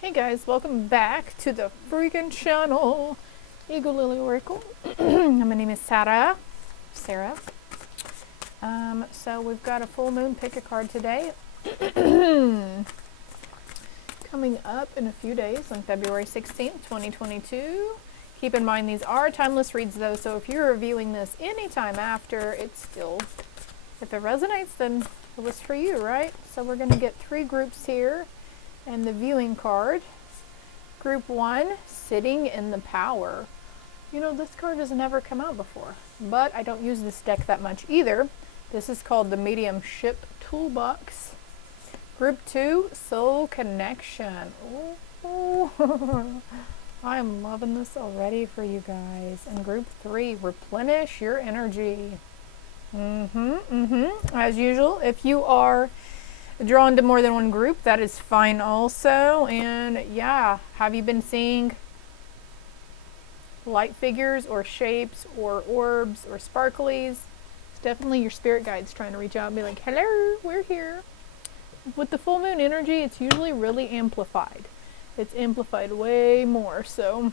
Hey guys, welcome back to the freaking channel. Eagle Lily Oracle. My name is Sarah. So we've got a full moon pick a card today. Coming up in a few days on February 16th, 2022. Keep in mind these are timeless reads though, so if you're reviewing this anytime after, it's still, if it resonates, then it was for you, right? So we're going to get 3 groups here. And the viewing card, group 1, sitting in the power. You know, this card has never come out before, but I don't use this deck that much either. This is called the Mediumship Toolbox. Group 2, Soul Connection. Oh, I'm loving this already for you guys. And group 3, Replenish Your Energy. As usual, if you are drawn to more than one group, that is fine also. And yeah, have you been seeing light figures or shapes or orbs or sparklies? It's definitely your spirit guides trying to reach out and be like, hello, we're here. With the full moon energy, it's usually really amplified. It's amplified way more. So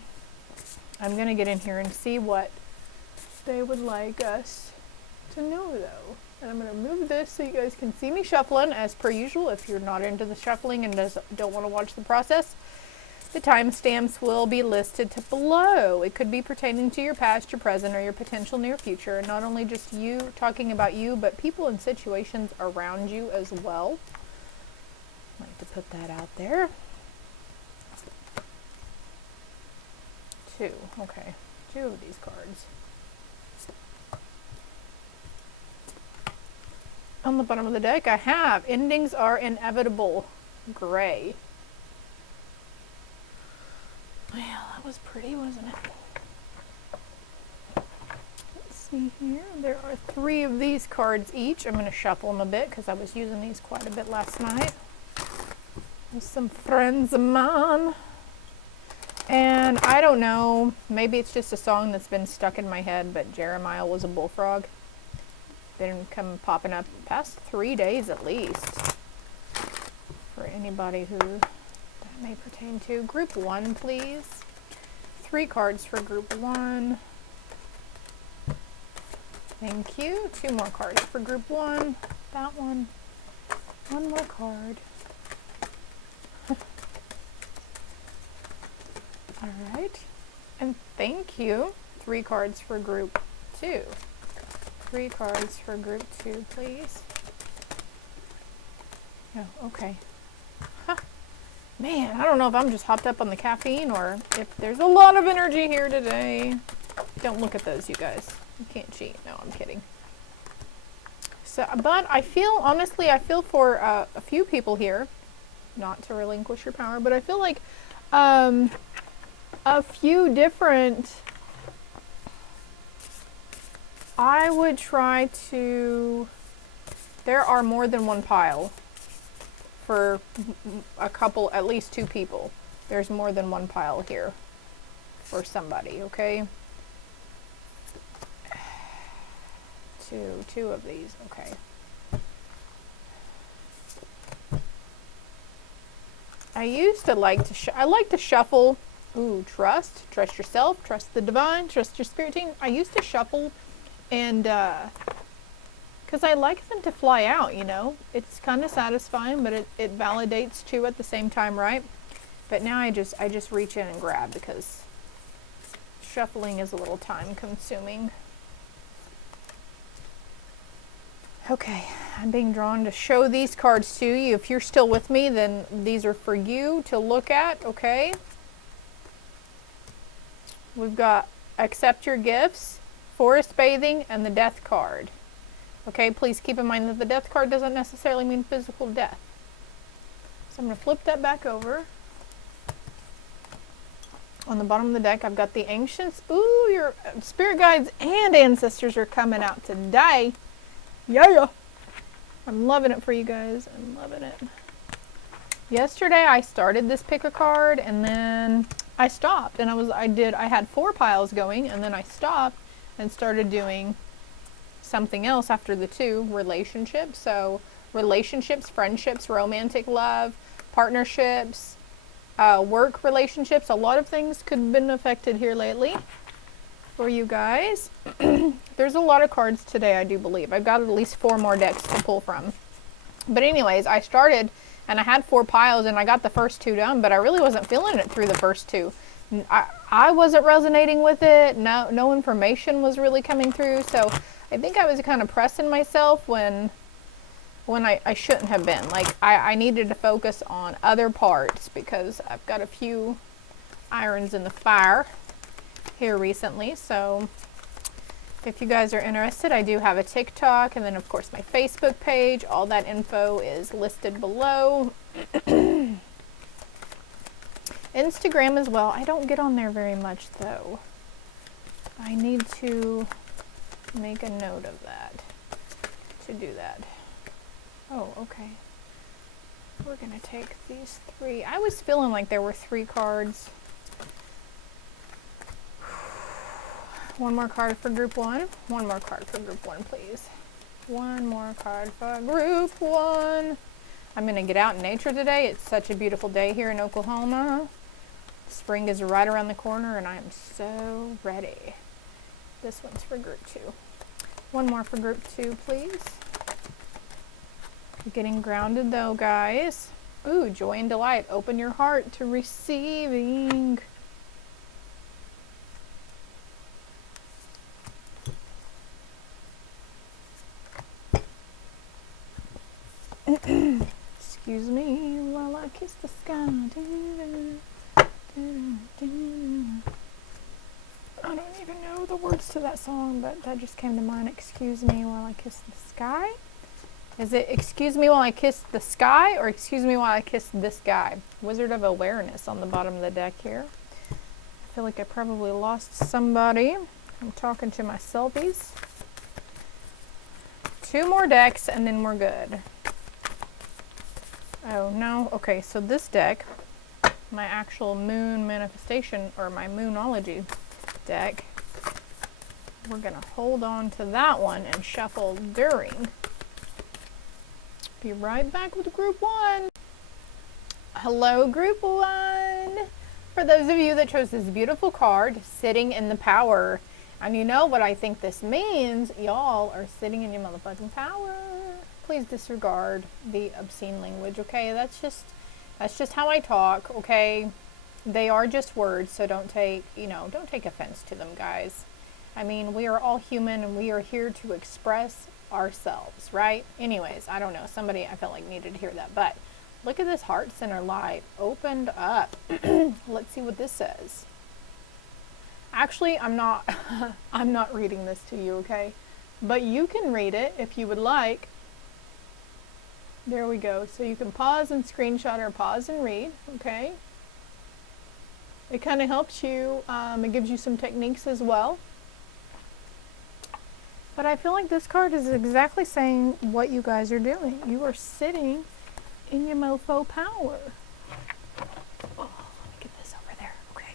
I'm gonna get in here and see what they would like us to know though. And I'm going to move this so you guys can see me shuffling as per usual. If you're not into the shuffling and don't want to watch the process, the timestamps will be listed below. It could be pertaining to your past, your present, or your potential near future. Not only just you, talking about you, but people and situations around you as well. I'd like to put that out there. 2. Okay. 2 of these cards. On the bottom of the deck, I have endings are inevitable, gray. Well, that was pretty, wasn't it? Let's see here. There are 3 of these cards each. I'm going to shuffle them a bit because I was using these quite a bit last night with some friends of mine. And I don't know, maybe it's just a song that's been stuck in my head, but Jeremiah was a bullfrog. Been come popping up the past 3 days at least for anybody who that may pertain to. Group 1, please. 3 cards for group 1. Thank you. 2 more cards for group 1. That one. 1 more card. All right. And thank you. 3 cards for group 2. 3 cards for group 2, please. Oh, okay. Huh. Man, I don't know if I'm just hopped up on the caffeine or if there's a lot of energy here today. Don't look at those, you guys. You can't cheat. No, I'm kidding. So, but I feel, honestly, I feel for a few people here, not to relinquish your power, but I feel like a few different... I would try to, there are more than one pile for a couple, at least 2 people. There's more than one pile here for somebody, okay? 2 of these, okay. I used to like to, I like to shuffle, trust yourself, trust the divine, trust your spirit team. I used to shuffle and because I like them to fly out, you know. It's kind of satisfying, but it validates too at the same time, right? But now I just reach in and grab because shuffling is a little time consuming. Okay, I'm being drawn to show these cards to you. If you're still with me, then these are for you to look at, okay? We've got accept your gifts, forest bathing, and the death card. Okay, please keep in mind that the death card doesn't necessarily mean physical death. So I'm going to flip that back over. On the bottom of the deck, I've got the ancients. Ooh, your spirit guides and ancestors are coming out today. Yeah. I'm loving it for you guys. I'm loving it. Yesterday, I started this pick a card, and then I stopped. And I had 4 piles going, and then I stopped and started doing something else after the 2 relationships. So relationships, friendships, romantic love, partnerships, work relationships. A lot of things could have been affected here lately for you guys. There's a lot of cards today, I do believe. I've got at least 4 more decks to pull from. But anyways, I started and I had 4 piles and I got the first 2 done, but I really wasn't feeling it through the first 2. I wasn't resonating with it. No information was really coming through. So I think I was kind of pressing myself when I shouldn't have been. Like, I needed to focus on other parts because I've got a few irons in the fire here recently. So if you guys are interested, I do have a TikTok and then of course my Facebook page. All that info is listed below. Instagram as well. I don't get on there very much though. I need to make a note of that to do that. Oh, okay. We're gonna take these 3. I was feeling like there were 3 cards. One more card for group 1. One more card for group 1, please. One more card for group 1. I'm gonna get out in nature today. It's such a beautiful day here in Oklahoma. Spring is right around the corner and I am so ready. This one's for group 2. One more for group 2, please. Getting grounded though, guys. Ooh, joy and delight. Open your heart to receiving. Excuse me while I kiss the sky. I don't even know the words to that song, but that just came to mind. Excuse me while I kiss the sky. Is it excuse me while I kiss the sky or excuse me while I kiss this guy? Wizard of Awareness on the bottom of the deck here. I feel like I probably lost somebody. I'm talking to my selfies. 2 more decks and then we're good. Oh no, okay, so this deck, my actual moon manifestation or my moonology deck, we're gonna hold on to that one and shuffle during. Be right back with group 1. Hello, group 1. For those of you that chose this beautiful card, sitting in the power. And you know what I think this means? Y'all are sitting in your motherfucking power. Please disregard the obscene language, okay? That's just how I talk, okay? They are just words, so don't take offense to them, guys. I mean, we are all human and we are here to express ourselves, right? Anyways, I don't know. Somebody I felt like needed to hear that. But look at this heart center light opened up. Let's see what this says. Actually, I'm not I'm not reading this to you, okay? But you can read it if you would like. There we go. So you can pause and screenshot or pause and read, okay? It kind of helps you. It gives you some techniques as well. But I feel like this card is exactly saying what you guys are doing. You are sitting in your mofo power. Oh, let me get this over there. Okay.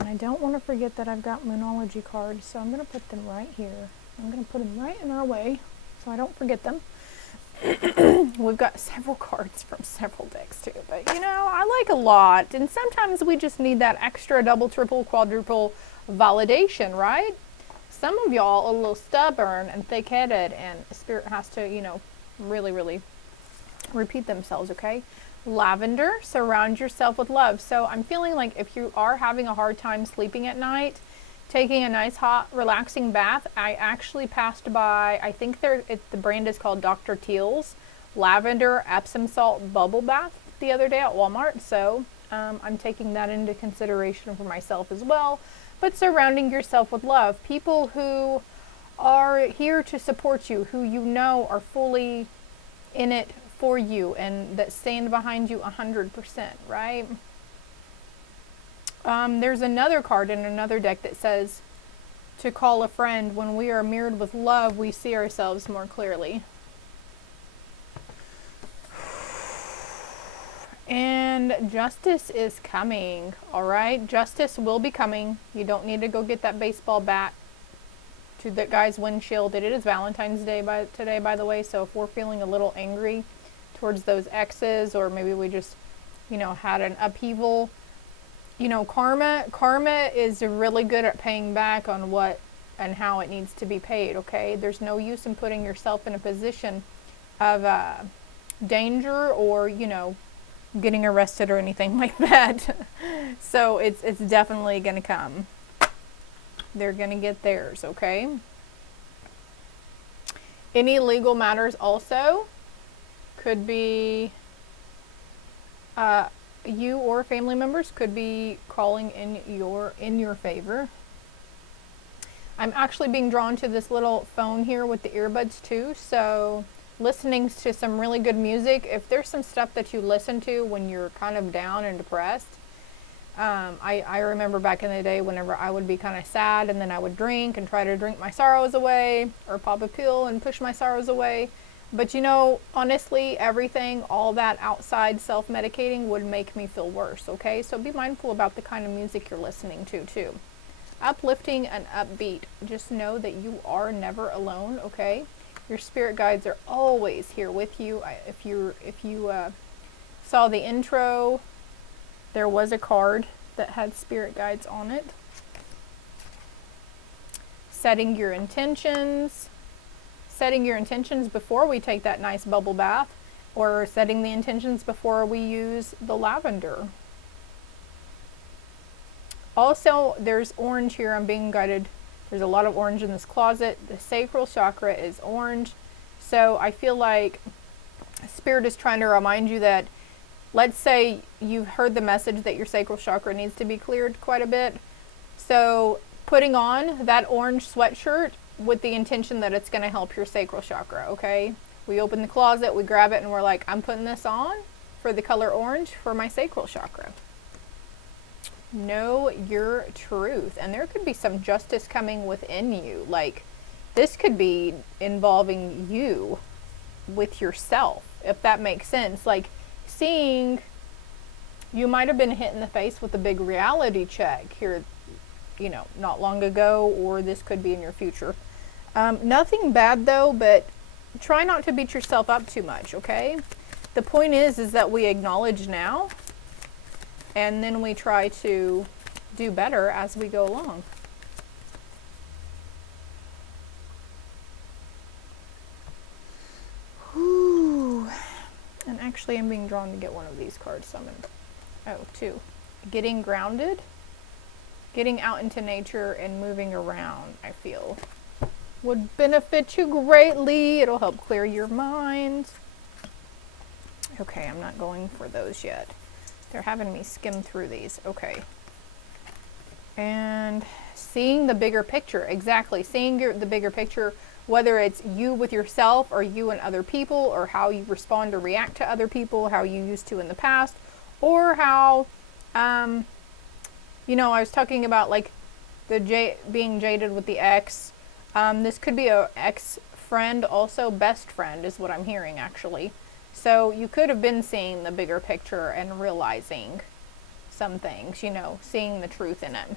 And I don't want to forget that I've got Moonology cards, so I'm going to put them right here. I'm going to put them right in our way so I don't forget them. We've got several cards from several decks too, but you know, I like a lot, and sometimes we just need that extra double, triple, quadruple validation, right? Some of y'all are a little stubborn and thick-headed, and Spirit has to, you know, really, really repeat themselves, okay? Lavender, surround yourself with love. So I'm feeling like if you are having a hard time sleeping at night, taking a nice hot relaxing bath. I actually passed by, I think the brand is called Dr. Teal's lavender Epsom salt bubble bath the other day at Walmart, so I'm taking that into consideration for myself as well. But surrounding yourself with love, people who are here to support you, who you know are fully in it for you and that stand behind you 100%, right? There's another card in another deck that says to call a friend. When we are mirrored with love, we see ourselves more clearly. And justice is coming, all right? Justice will be coming. You don't need to go get that baseball bat to that guy's windshield. It is Valentine's Day today, by the way, so if we're feeling a little angry towards those exes, or maybe we just had an upheaval. Karma is really good at paying back on what and how it needs to be paid, okay? There's no use in putting yourself in a position of danger or, getting arrested or anything like that. So it's definitely going to come. They're going to get theirs, okay? Any legal matters also could be you or family members could be calling in your favor. I'm actually being drawn to this little phone here with the earbuds too, so listening to some really good music. If there's some stuff that you listen to when you're kind of down and depressed, I remember back in the day whenever I would be kind of sad, and then I would drink and try to drink my sorrows away, or pop a pill and push my sorrows away. But honestly, everything, all that outside self-medicating would make me feel worse, okay? So be mindful about the kind of music you're listening to too. Uplifting and upbeat. Just know that you are never alone, okay? Your spirit guides are always here with you. If you saw the intro, there was a card that had spirit guides on it. Setting your intentions. Setting your intentions before we take that nice bubble bath, or setting the intentions before we use the lavender. Also, there's orange here. I'm being guided. There's a lot of orange in this closet. The sacral chakra is orange. So I feel like Spirit is trying to remind you that, let's say you've heard the message that your sacral chakra needs to be cleared quite a bit. So putting on that orange sweatshirt with the intention that it's going to help your sacral chakra, okay? We open the closet, we grab it, and we're like, I'm putting this on for the color orange for my sacral chakra. Know your truth. And there could be some justice coming within you. Like, this could be involving you with yourself, if that makes sense. Like, seeing, you might have been hit in the face with a big reality check here, not long ago, or this could be in your future. Nothing bad though, but try not to beat yourself up too much, okay? The point is that we acknowledge now, and then we try to do better as we go along. Whew. And actually I'm being drawn to get one of these cards summoned. Oh, two. Getting grounded. Getting out into nature and moving around, I feel, would benefit you greatly. It'll help clear your mind. Okay, I'm not going for those yet. They're having me skim through these. Okay. And seeing the bigger picture. Exactly. Seeing the bigger picture, whether it's you with yourself or you and other people, or how you respond or react to other people, how you used to in the past, or how, I was talking about like being jaded with the ex. This could be a ex-friend, also best friend is what I'm hearing actually. So you could have been seeing the bigger picture and realizing some things, seeing the truth in it.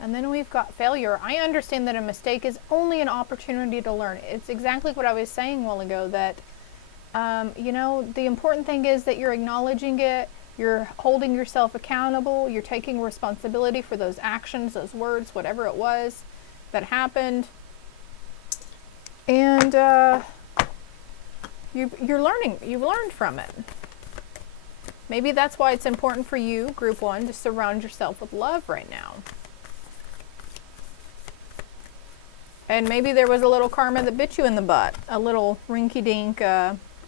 And then we've got failure. I understand that a mistake is only an opportunity to learn. It's exactly what I was saying a while ago, that the important thing is that you're acknowledging it, you're holding yourself accountable, you're taking responsibility for those actions, those words, whatever it was that happened. And you're learning, you've learned from it. Maybe that's why it's important for you, Group 1, to surround yourself with love right now. And maybe there was a little karma that bit you in the butt, a little rinky-dink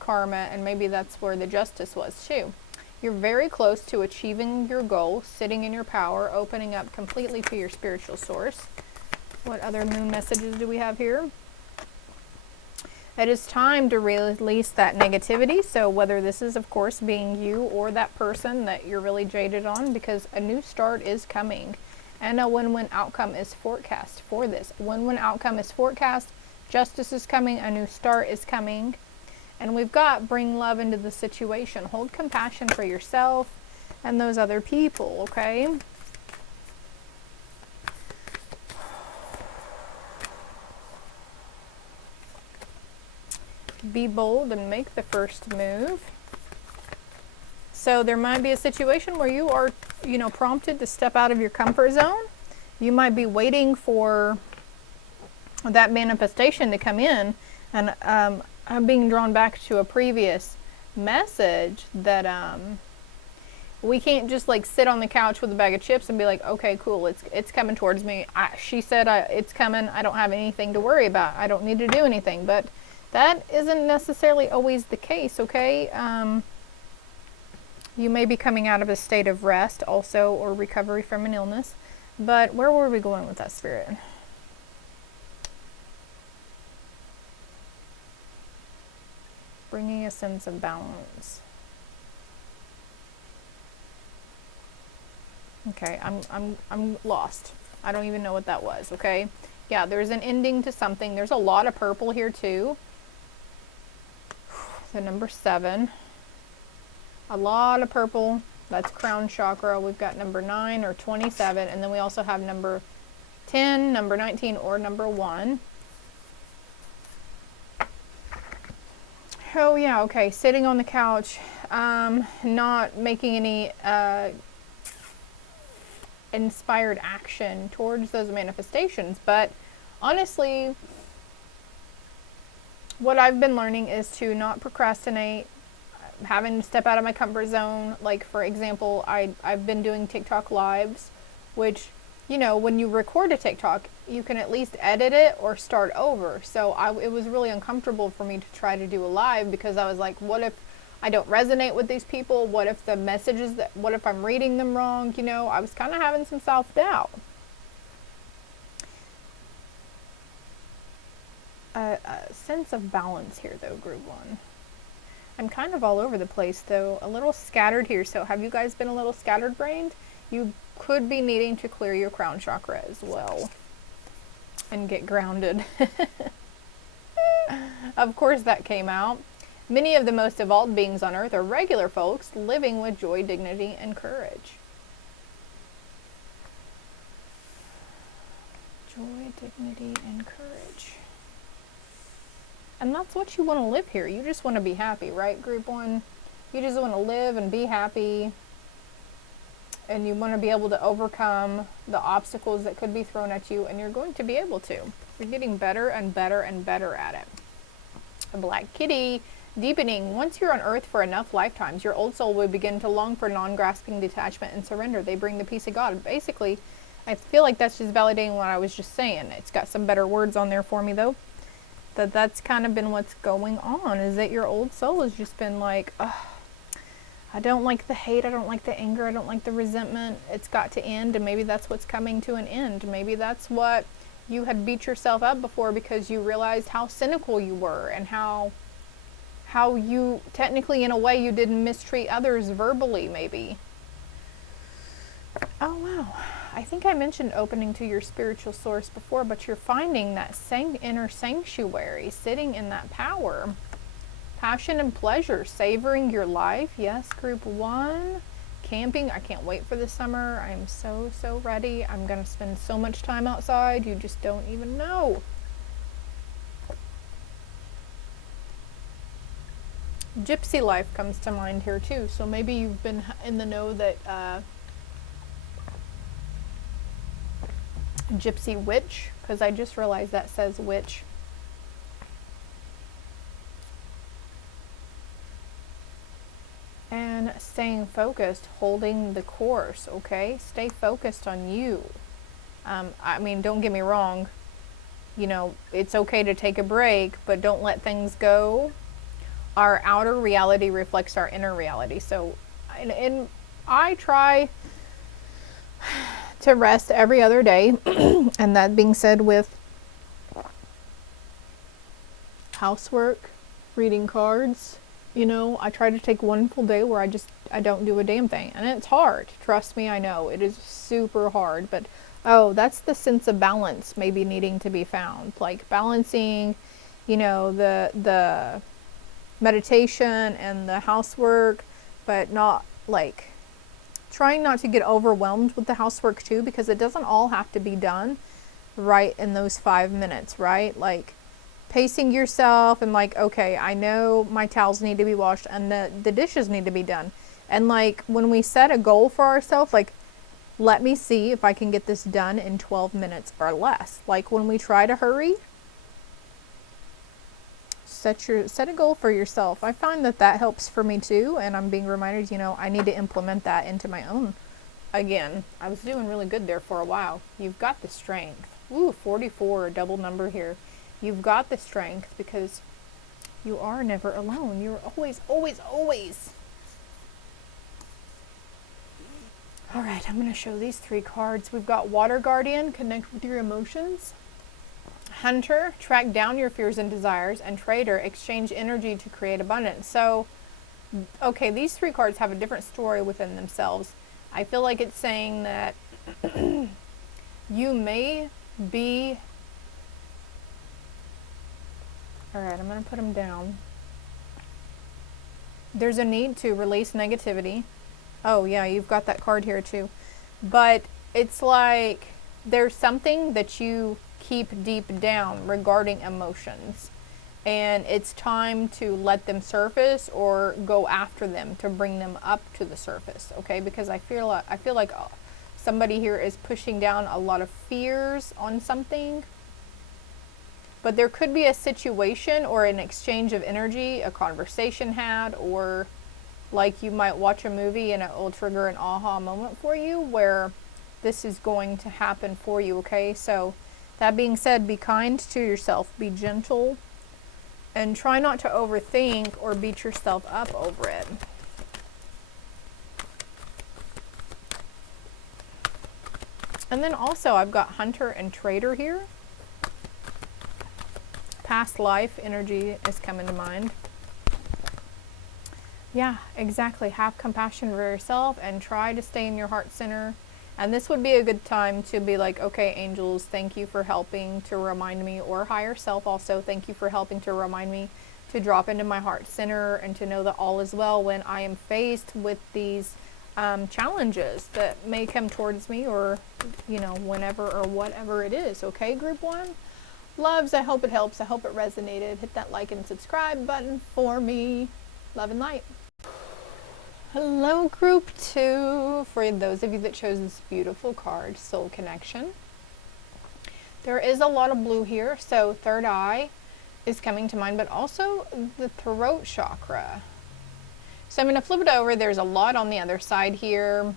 karma, and maybe that's where the justice was too. You're very close to achieving your goal, sitting in your power, opening up completely to your spiritual source. What other moon messages do we have here? It is time to release that negativity. So whether this is, of course, being you or that person that you're really jaded on, because a new start is coming. And a win-win outcome is forecast for this. Win-win outcome is forecast. Justice is coming. A new start is coming. And we've got bring love into the situation. Hold compassion for yourself and those other people, okay? Be bold and make the first move. So there might be a situation where you are, prompted to step out of your comfort zone. You might be waiting for that manifestation to come in. And I'm being drawn back to a previous message that we can't just like sit on the couch with a bag of chips and be like, okay, cool, it's coming towards me. She said it's coming. I don't have anything to worry about. I don't need to do anything. But that isn't necessarily always the case, okay? You may be coming out of a state of rest also, or recovery from an illness. But where were we going with that, Spirit? Bringing a sense of balance. Okay, I'm lost. I don't even know what that was, okay? Yeah, there's an ending to something. There's a lot of purple here too. The number 7. A lot of purple. That's crown chakra. We've got number 9 or 27. And then we also have number 10, number 19, or number 1. Oh yeah, okay. Sitting on the couch, not making any inspired action towards those manifestations. But honestly, what I've been learning is to not procrastinate, having to step out of my comfort zone. Like, for example, I've been doing TikTok lives, which, when you record a TikTok, you can at least edit it or start over. So it was really uncomfortable for me to try to do a live, because I was like, what if I don't resonate with these people? What if the messages what if I'm reading them wrong? I was kind of having some self-doubt. A sense of balance here, though, group 1. I'm kind of all over the place, though, a little scattered here. So have you guys been a little scattered brained? You could be needing to clear your crown chakra as well and get grounded. Of course that came out. Many of the most evolved beings on earth are regular folks living with joy, dignity, and courage. Joy, dignity, and courage. And that's what you want to live here. You just want to be happy, right, group 1? You just want to live and be happy. And you want to be able to overcome the obstacles that could be thrown at you. And you're going to be able to. You're getting better and better and better at it. A black kitty. Deepening. Once you're on earth for enough lifetimes, your old soul will begin to long for non-grasping detachment and surrender. They bring the peace of God. Basically, I feel like that's just validating what I was just saying. It's got some better words on there for me, though. That's kind of been what's going on, is that your old soul has just been like, ugh, I don't like the hate, I don't like the anger, I don't like the resentment. It's got to end, and maybe that's what's coming to an end. Maybe that's what you had beat yourself up before, because you realized how cynical you were, and how you, technically, in a way, you didn't mistreat others verbally, maybe. Oh, wow. I think I mentioned opening to your spiritual source before, but you're finding that inner sanctuary, sitting in that power. Passion and pleasure, savoring your life. Yes, group 1. Camping. I can't wait for the summer. I'm so ready. I'm going to spend so much time outside. You just don't even know. Gypsy life comes to mind here too. So maybe you've been in the know that gypsy witch, because I just realized that says witch. And staying focused, holding the course, okay? Stay focused on you. I mean, don't get me wrong. It's okay to take a break, but don't let things go. Our outer reality reflects our inner reality. So, and I try to rest every other day. And that being said, with housework, reading cards, I try to take one full day where I don't do a damn thing. And it's hard. Trust me, I know. It is super hard. But, that's the sense of balance maybe needing to be found. Like balancing, the meditation and the housework, but not like trying not to get overwhelmed with the housework too, because it doesn't all have to be done right in those 5 minutes, right? Like pacing yourself and like, okay, I know my towels need to be washed and the dishes need to be done. And like when we set a goal for ourselves, like, let me see if I can get this done in 12 minutes or less. Like when we try to hurry, set a goal for yourself. I find that helps for me too, and I'm being reminded, you know, I need to implement that into my own. Again, I was doing really good there for a while. You've got the strength. Ooh, 44, a double number here. You've got the strength because you are never alone. You're always, always, always. All right, I'm going to show these 3 cards. We've got Water Guardian, connect with your emotions. Hunter, track down your fears and desires. And Trader, exchange energy to create abundance. So, okay, these 3 cards have a different story within themselves. I feel like it's saying that you may be... All right, I'm going to put them down. There's a need to release negativity. Oh yeah, you've got that card here too. But it's like there's something that you keep deep down regarding emotions. And it's time to let them surface or go after them to bring them up to the surface, okay? Because I feel like somebody here is pushing down a lot of fears on something. But there could be a situation or an exchange of energy, a conversation had, or like you might watch a movie and it will trigger an aha moment for you where this is going to happen for you, okay? So that being said, be kind to yourself, be gentle, and try not to overthink or beat yourself up over it. And then also I've got Hunter and Trader here. Past life energy is coming to mind. Yeah, exactly. Have compassion for yourself and try to stay in your heart center. And this would be a good time to be like, okay, angels, thank you for helping to remind me, or higher self also, thank you for helping to remind me to drop into my heart center and to know that all is well when I am faced with these challenges that may come towards me, or, you know, whenever or whatever it is. Okay, group 1? Loves, I hope it helps. I hope it resonated. Hit that like and subscribe button for me. Love and light. Hello, group 2. For those of you that chose this beautiful card, Soul Connection. There is a lot of blue here, so third eye is coming to mind, but also the throat chakra. So I'm going to flip it over. There's a lot on the other side here.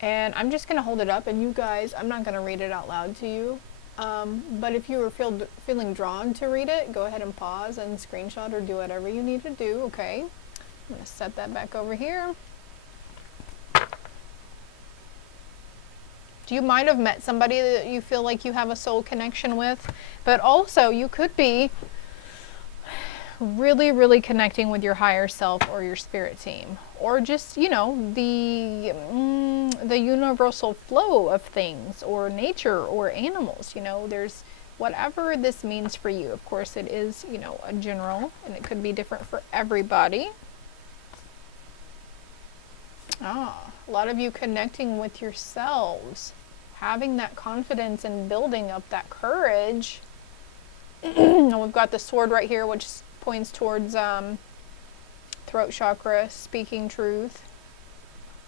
And I'm just going to hold it up, and you guys, I'm not going to read it out loud to you. But if you were feeling drawn to read it, go ahead and pause and screenshot or do whatever you need to do, okay? I'm going to set that back over here. You might have met somebody that you feel like you have a soul connection with, but also you could be really, really connecting with your higher self or your spirit team, or just, you know, the universal flow of things, or nature, or animals. You know, there's whatever this means for you. Of course, it is, you know, a general, and it could be different for everybody. A lot of you connecting with yourselves, having that confidence and building up that courage. And we've got the sword right here, which points towards throat chakra, speaking truth,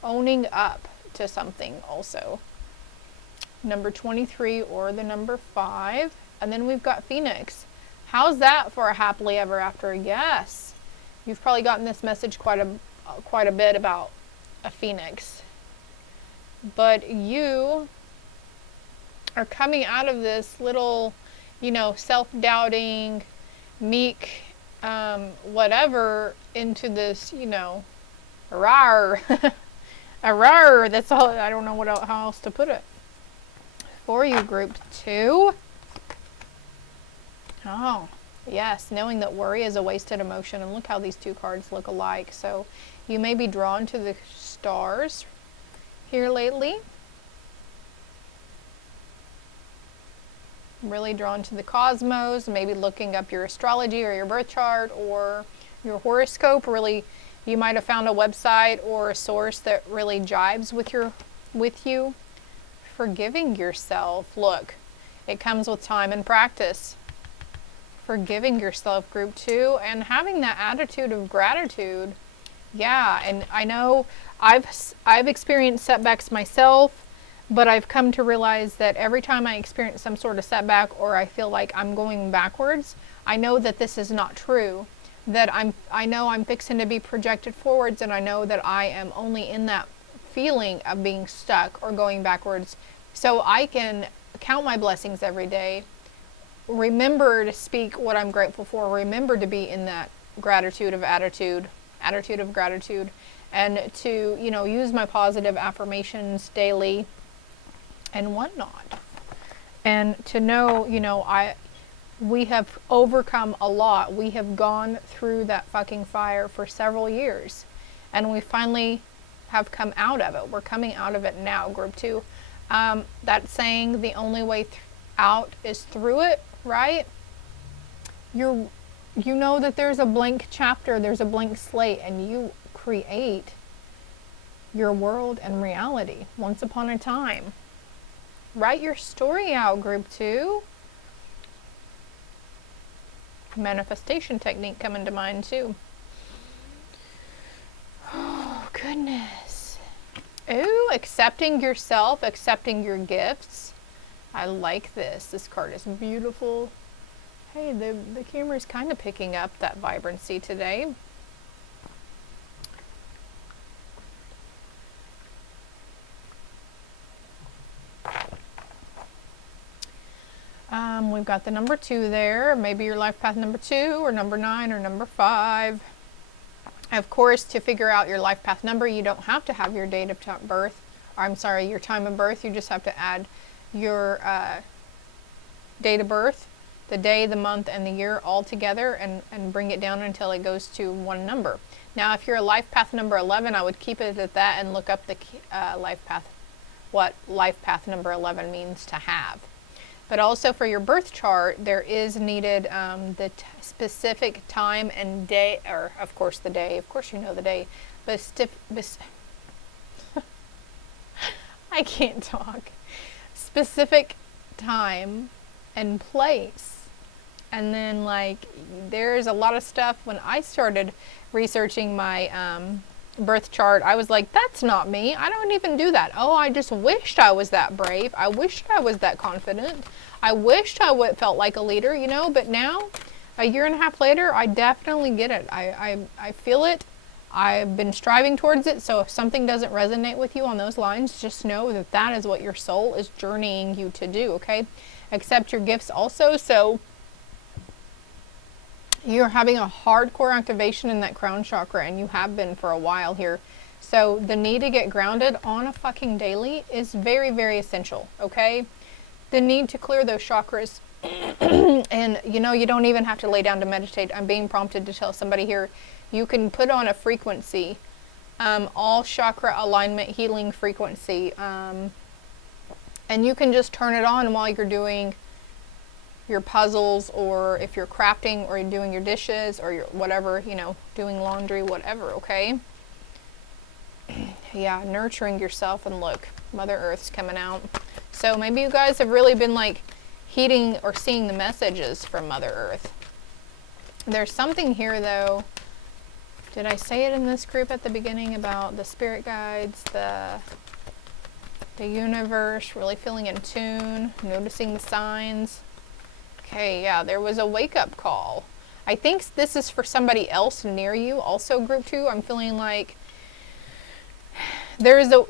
owning up to something also. Number 23 or the number 5. And then we've got Phoenix. How's that for a happily ever after? Yes. You've probably gotten this message quite a bit about a phoenix. But you are coming out of this little, you know, self-doubting, meek, whatever, into this, you know, rawr. A rawr. That's all. I don't know how else to put it. For you, group 2. Oh, yes. Knowing that worry is a wasted emotion. And look how these 2 cards look alike. So you may be drawn to the stars here lately. Really drawn to the cosmos, maybe looking up your astrology or your birth chart or your horoscope. Really, you might have found a website or a source that really jives with you. Forgiving yourself. Look, It comes with time and practice. Forgiving yourself, group 2, and having that attitude of gratitude. Yeah, and I know I've experienced setbacks myself, but I've come to realize that every time I experience some sort of setback or I feel like I'm going backwards, I know that this is not true. That I know I'm fixing to be projected forwards, and I know that I am only in that feeling of being stuck or going backwards. So I can count my blessings every day. Remember to speak what I'm grateful for. Remember to be in that attitude of gratitude, and to, use my positive affirmations daily and whatnot. And to know, we have overcome a lot. We have gone through that fucking fire for several years, and we finally have come out of it. We're coming out of it now, group 2. That saying, the only way out is through it, right? You know that there's a blank chapter, there's a blank slate, and you create your world and reality once upon a time. Write your story out, group 2. Manifestation technique coming to mind too. Oh, goodness. Ooh, accepting yourself, accepting your gifts. I like this. This card is beautiful. Hey, the camera is kind of picking up that vibrancy today. We've got the number 2 there. Maybe your life path number 2 or number 9 or number 5. Of course, to figure out your life path number, you don't have to have your date of birth. Or, I'm sorry, your time of birth. You just have to add your date of birth, the day, the month, and the year all together, and bring it down until it goes to one number. Now, if you're a life path number 11, I would keep it at that and look up the life path, what life path number 11 means to have. But also for your birth chart, there is needed the specific time and day, or of course the day, of course you know the day, but I can't talk. Specific time and place. And then, like, there's a lot of stuff. When I started researching my birth chart, I was like, that's not me. I don't even do that. Oh, I just wished I was that brave. I wished I was that confident. I wished I felt like a leader, but now, a year and a half later, I definitely get it. I feel it. I've been striving towards it. So if something doesn't resonate with you on those lines, just know that that is what your soul is journeying you to do, okay? Accept your gifts also. So you're having a hardcore activation in that crown chakra, and you have been for a while here. So the need to get grounded on a fucking daily is very, very essential, okay? The need to clear those chakras. And, you don't even have to lay down to meditate. I'm being prompted to tell somebody here, you can put on a frequency, all chakra alignment healing frequency, and you can just turn it on while you're doing your puzzles, or if you're crafting, or you're doing your dishes, or your whatever, doing laundry, whatever, okay? Yeah, nurturing yourself. And look, Mother Earth's coming out. So maybe you guys have really been like heeding or seeing the messages from Mother Earth. There's something here though. Did I say it in this group at the beginning about the spirit guides, the universe, really feeling in tune, noticing the signs? Okay, yeah, there was a wake-up call. I think this is for somebody else near you, also group 2. I'm feeling like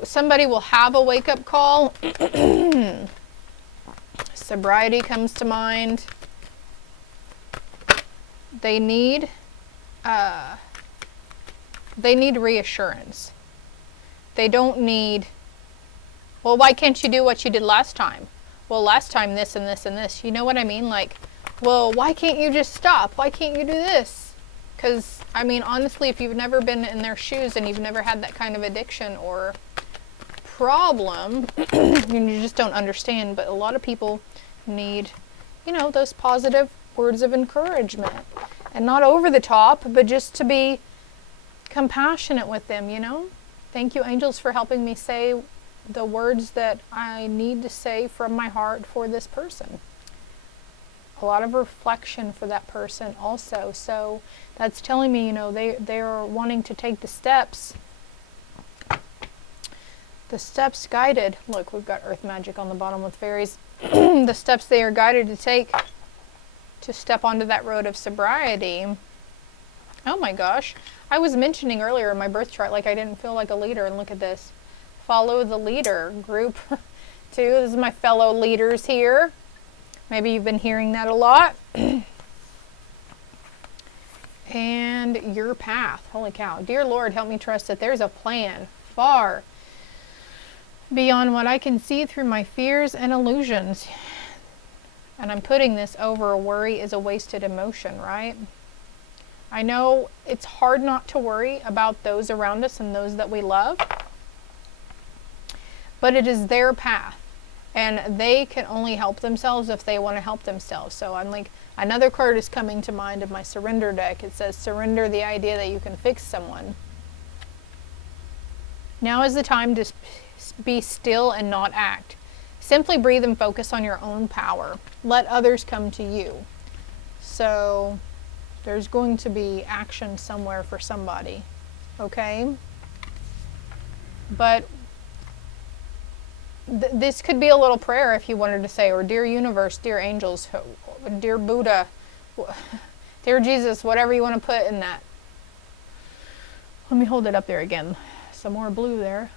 somebody will have a wake-up call. Sobriety comes to mind. They need reassurance. They don't need, well, why can't you do what you did last time? Well, last time this and this and this. You know what I mean? Like, well, why can't you just stop? Why can't you do this? Because, I mean, honestly, if you've never been in their shoes and you've never had that kind of addiction or problem, you just don't understand. But a lot of people need, those positive words of encouragement. And not over the top, but just to be compassionate with them, Thank you, angels, for helping me say the words that I need to say from my heart for this person. A lot of reflection for that person also. So that's telling me, you know, they're wanting to take the steps guided. Look, we've got earth magic on the bottom with fairies. The steps they are guided to take to step onto that road of sobriety. Oh my gosh. I was mentioning earlier in my birth chart, like I didn't feel like a leader, and look at this. Follow the leader. Group 2. This is my fellow leaders here. Maybe you've been hearing that a lot. And your path. Holy cow. Dear Lord, help me trust that there's a plan far beyond what I can see through my fears and illusions. And I'm putting this over worry is a wasted emotion, right? I know it's hard not to worry about those around us and those that we love, but it is their path, and they can only help themselves if they want to help themselves. So I'm like, another card is coming to mind of my surrender deck. It says, surrender the idea that you can fix someone. Now is the time to be still and not act. Simply breathe and focus on your own power. Let others come to you. So there's going to be action somewhere for somebody, okay? But this could be a little prayer if you wanted to say, or dear universe, dear angels, dear Buddha, dear Jesus, whatever you want to put in that. Let me hold it up there again. Some more blue there.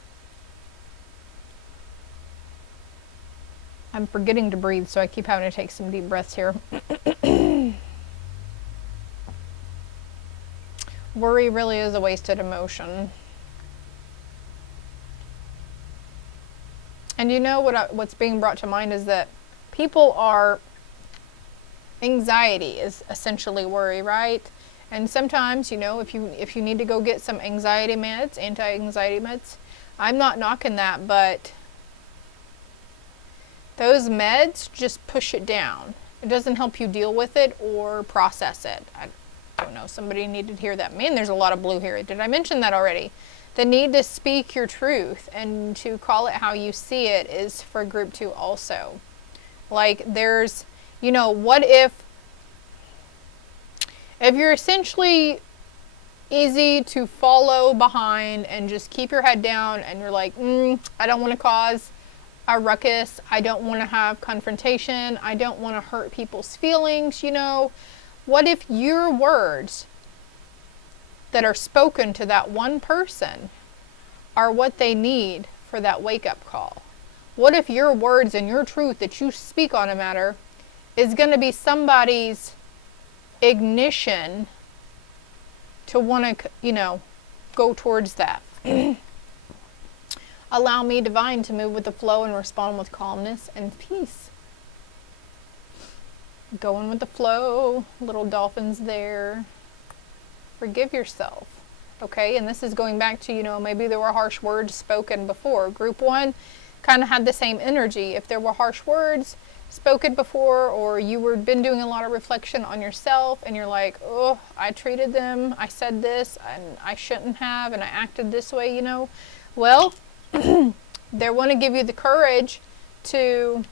I'm forgetting to breathe, so I keep having to take some deep breaths here. Worry really is a wasted emotion. And you know what's being brought to mind is that anxiety is essentially worry, right? And sometimes, you know, if you need to go get some anxiety meds, anti-anxiety meds, I'm not knocking that, but those meds just push it down. It doesn't help you deal with it or process it. I don't know, somebody needed to hear that. Man, there's a lot of blue here. Did I mention that already? The need to speak your truth and to call it how you see it is for group 2 also. Like there's, you know, what if you're essentially easy to follow behind and just keep your head down and you're like, I don't want to cause a ruckus. I don't want to have confrontation. I don't want to hurt people's feelings, you know. What if your words that are spoken to that one person are what they need for that wake-up call? What if your words and your truth that you speak on a matter is going to be somebody's ignition to want to, you know, go towards that? Allow me, divine, to move with the flow and respond with calmness and peace. Going with the flow, little dolphins there. Forgive yourself, okay? And this is going back to, you know, maybe there were harsh words spoken before. Group 1 kind of had the same energy. If there were harsh words spoken before, or you were been doing a lot of reflection on yourself and you're like, oh, I treated them, I said this, and I shouldn't have, and I acted this way, you know. Well, they want to give you the courage to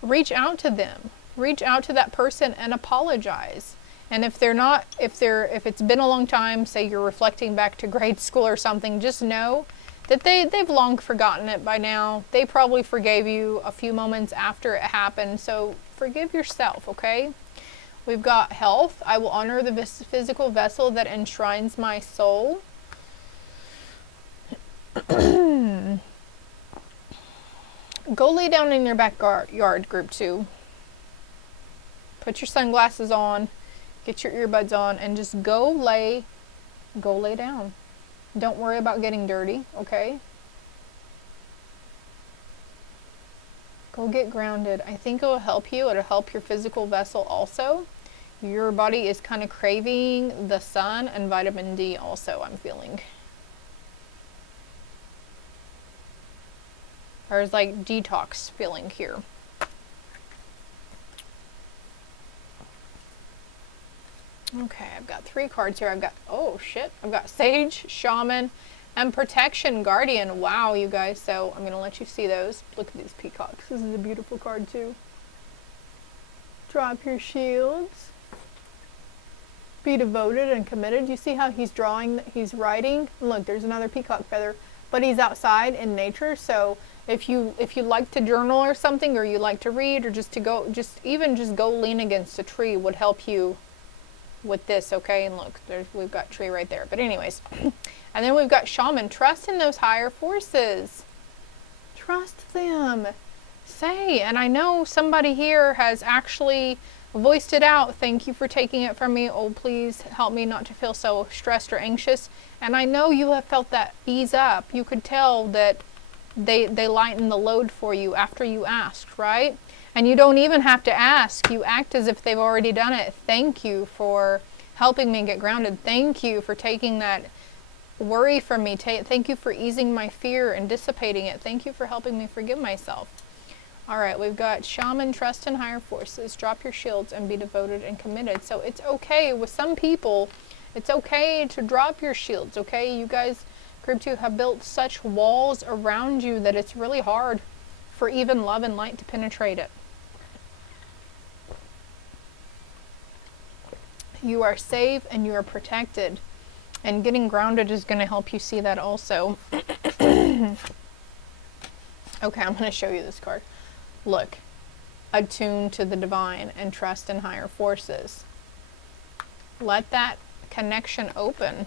reach out to them. Reach out to that person and apologize. And if it's been a long time, say you're reflecting back to grade school or something, just know that they've long forgotten it by now. They probably forgave you a few moments after it happened. So forgive yourself, okay? We've got health. I will honor the physical vessel that enshrines my soul. Go lay down in your backyard, group 2. Put your sunglasses on, get your earbuds on, and just go lay down. Don't worry about getting dirty, okay? Go get grounded. I think it will help you. It'll help your physical vessel also. Your body is kind of craving the sun and vitamin D also, I'm feeling. There's like detox feeling here. Okay, I've got 3 cards here. I've got Sage, Shaman, and Protection Guardian. Wow, you guys. So I'm going to let you see those. Look at these peacocks. This is a beautiful card too. Drop your shields. Be devoted and committed. You see how he's drawing, he's writing? Look, there's another peacock feather, but he's outside in nature. So if you like to journal or something, or you like to read, or just to go, just go lean against a tree would help you with this, okay? And look, we've got tree right there. But anyways, and then we've got shaman. Trust in those higher forces. Trust them. Say, and I know somebody here has actually voiced it out. Thank you for taking it from me. Oh, please help me not to feel so stressed or anxious. And I know you have felt that ease up. You could tell that they lighten the load for you after you asked, right? And you don't even have to ask. You act as if they've already done it. Thank you for helping me get grounded. Thank you for taking that worry from me. Thank you for easing my fear and dissipating it. Thank you for helping me forgive myself. All right, we've got shaman, trust in higher forces, drop your shields, and be devoted and committed. So it's okay with some people. It's okay to drop your shields, okay? You guys, group 2, have built such walls around you that it's really hard for even love and light to penetrate it. You are safe and you are protected. And getting grounded is going to help you see that also. Okay, I'm going to show you this card. Look, attune to the divine and trust in higher forces. Let that connection open.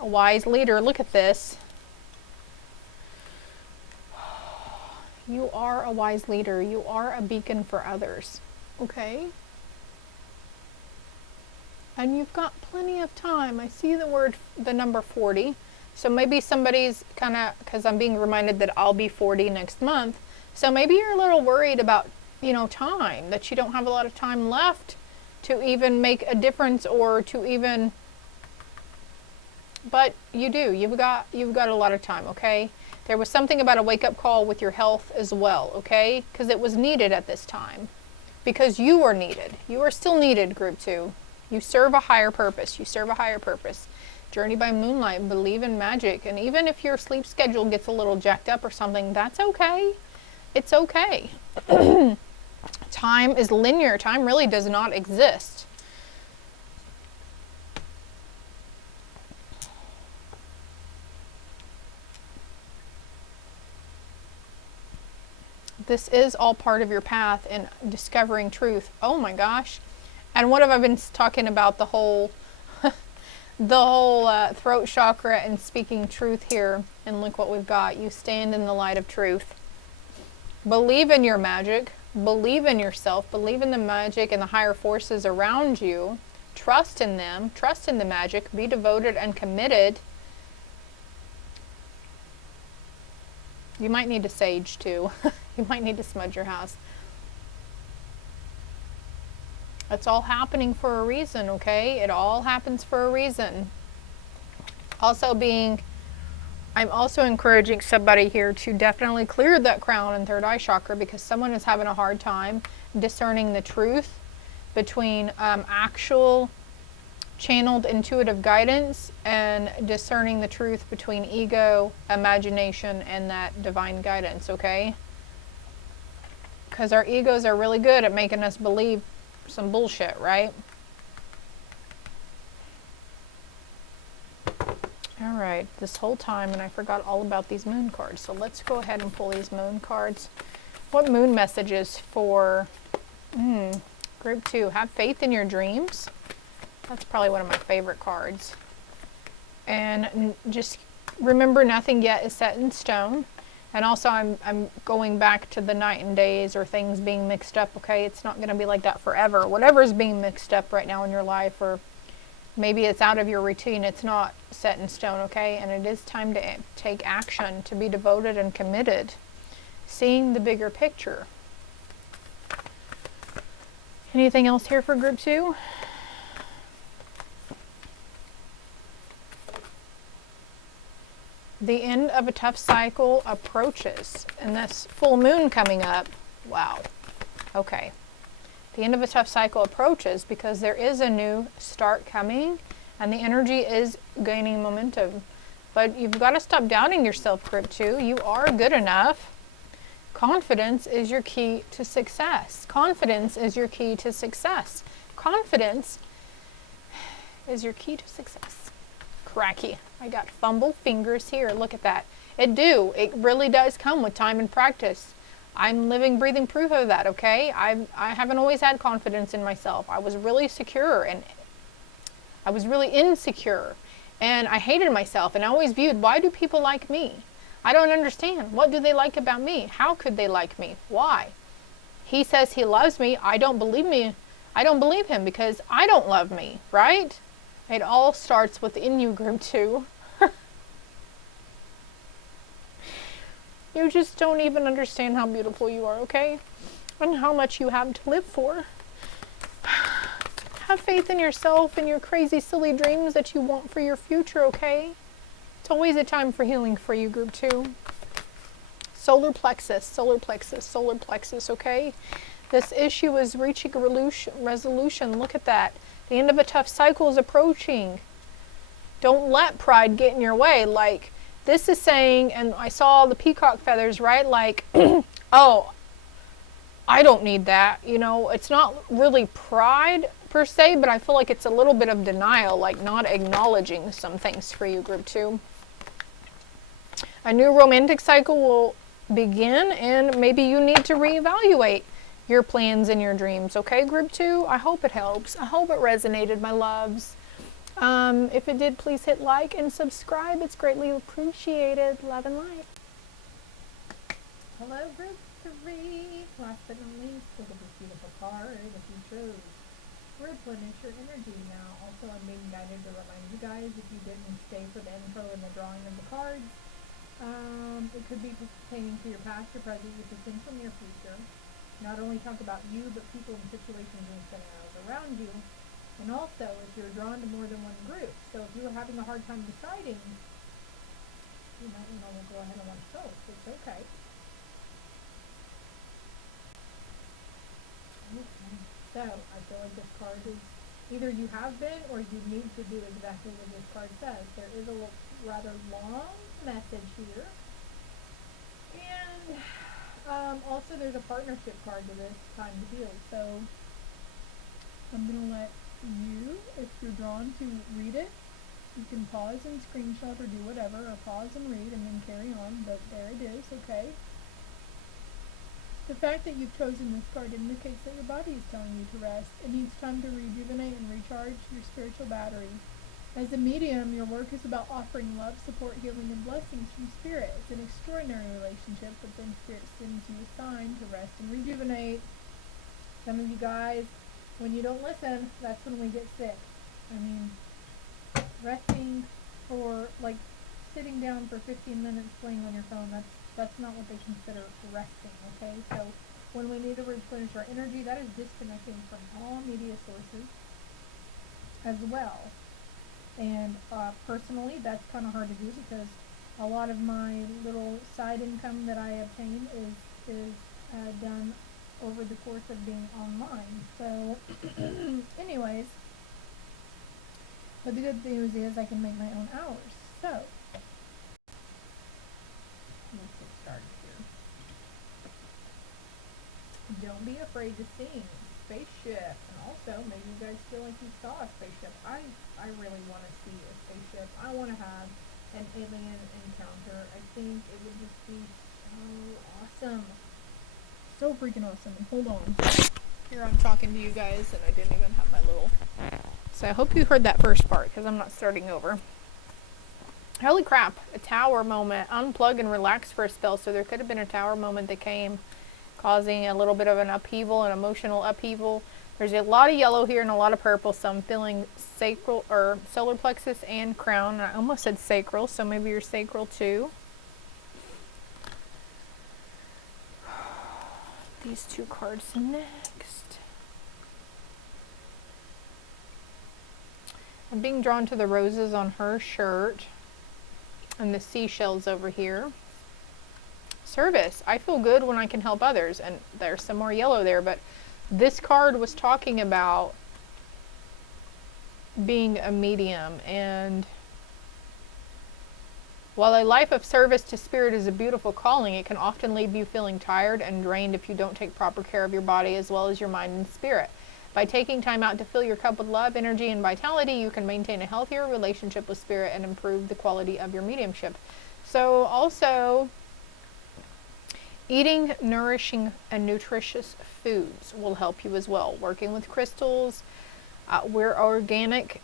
A wise leader, look at this. You are a wise leader. You are a beacon for others. Okay? And you've got plenty of time. I see the number 40. So maybe somebody's kind of, because I'm being reminded that I'll be 40 next month. So maybe you're a little worried about, time, that you don't have a lot of time left to even make a difference or to even, but you do. You've got a lot of time, okay? There was something about a wake-up call with your health as well, okay? Because it was needed at this time. Because you are needed. You are still needed, group 2. You serve a higher purpose. You serve a higher purpose. Journey by moonlight, believe in magic. And even if your sleep schedule gets a little jacked up or something, that's okay. It's okay. Time is linear. Time really does not exist. This is all part of your path in discovering truth. Oh my gosh. And what have I been talking about? The whole throat chakra and speaking truth here. And look what we've got. You stand in the light of truth. Believe in your magic. Believe in yourself. Believe in the magic and the higher forces around you. Trust in them. Trust in the magic. Be devoted and committed. You might need to sage too. You might need to smudge your house. It's all happening for a reason, okay? It all happens for a reason. I'm also encouraging somebody here to definitely clear that crown and third eye chakra, because someone is having a hard time discerning the truth between actual channeled intuitive guidance and discerning the truth between ego, imagination, and that divine guidance, okay? Because our egos are really good at making us believe some bullshit, right? All right, this whole time, and I forgot all about these moon cards. So let's go ahead and pull these moon cards. What moon messages for group 2? Have faith in your dreams. That's probably one of my favorite cards. And just remember, nothing yet is set in stone. And also, I'm going back to the night and days or things being mixed up, okay? It's not going to be like that forever. Whatever's being mixed up right now in your life, or maybe it's out of your routine, it's not set in stone, okay? And it is time to take action, to be devoted and committed. Seeing the bigger picture. Anything else here for group 2? The end of a tough cycle approaches. And this full moon coming up, wow. Okay. The end of a tough cycle approaches because there is a new start coming and the energy is gaining momentum. But you've got to stop doubting yourself, group 2. You are good enough. Confidence is your key to success. Confidence is your key to success. Confidence is your key to success. Cracky. I got fumble fingers here. Look at that. It really does come with time and practice. I'm living, breathing proof of that, okay? I haven't always had confidence in myself. I was really secure and I was really insecure and I hated myself and I always viewed, why do people like me? I don't understand. What do they like about me? How could they like me? Why? He says he loves me. I don't believe me. I don't believe him because I don't love me, right? It all starts within you, group 2. You just don't even understand how beautiful you are, okay? And how much you have to live for. Have faith in yourself and your crazy, silly dreams that you want for your future, okay? It's always a time for healing for you, group 2. Solar plexus, solar plexus, solar plexus, okay? This issue is reaching a resolution. Look at that. The end of a tough cycle is approaching. Don't let pride get in your way. Like, this is saying, and I saw the peacock feathers, right? Like, oh, I don't need that. You know, it's not really pride per se, but I feel like it's a little bit of denial, like not acknowledging some things for you, group 2. A new romantic cycle will begin, and maybe you need to reevaluate your plans and your dreams, okay, group 2? I hope it helps. I hope it resonated, my loves. If it did, please hit like and subscribe. It's greatly appreciated. Love and light. Hello, group 3. Last but not least, look at this beautiful card if you chose. Replenish your energy. Now, also I'm being guided to remind you guys, if you didn't stay for the info and the drawing of the cards, it could be pertaining to your past, your present, your potential near future. Not only talk about you, but people and situations and scenarios around you. And also, if you're drawn to more than one group. So if you were having a hard time deciding, you might want to go ahead and watch both. It's okay. Okay. So, I feel like this card is, either you have been or you need to do exactly what this card says. There is a rather long message here. And also there's a partnership card to this time to heal. So, I'm going to let you, if you're drawn to read it, you can pause and screenshot or do whatever, or pause and read and then carry on, but there it is, okay? The fact that you've chosen this card indicates that your body is telling you to rest. It needs time to rejuvenate and recharge your spiritual battery. As a medium, your work is about offering love, support, healing, and blessings from Spirit. It's an extraordinary relationship, but then Spirit sends you a sign to rest and rejuvenate. Some of you guys, when you don't listen, that's when we get sick. I mean, resting for, like, sitting down for 15 minutes playing on your phone, that's not what they consider resting, okay? So when we need to replenish our energy, that is disconnecting from all media sources as well. And personally, that's kind of hard to do because a lot of my little side income that I obtain is done over the course of being online. So anyways, but the good news is I can make my own hours. So let's get started here. Don't be afraid to sing. Spaceship. And also, maybe you guys feel like you saw a spaceship. I really want to see a spaceship. I want to have an alien encounter. I think it would just be so awesome. So freaking awesome. Hold on. Here I'm talking to you guys and I didn't even have my little... So I hope you heard that first part because I'm not starting over. Holy crap. A tower moment. Unplug and relax for a spell. So there could have been a tower moment that came causing a little bit of an upheaval, an emotional upheaval. There's a lot of yellow here and a lot of purple. So I'm feeling sacral or solar plexus and crown. I almost said sacral. So maybe you're sacral too. These two cards next. I'm being drawn to the roses on her shirt and the seashells over here. Service. I feel good when I can help others, and there's some more yellow there, but this card was talking about being a medium, and While a life of service to spirit is a beautiful calling, it can often leave you feeling tired and drained if you don't take proper care of your body as well as your mind and spirit. By taking time out to fill your cup with love, energy, and vitality, you can maintain a healthier relationship with spirit and improve the quality of your mediumship. So also, eating nourishing and nutritious foods will help you as well. Working with crystals, we're organic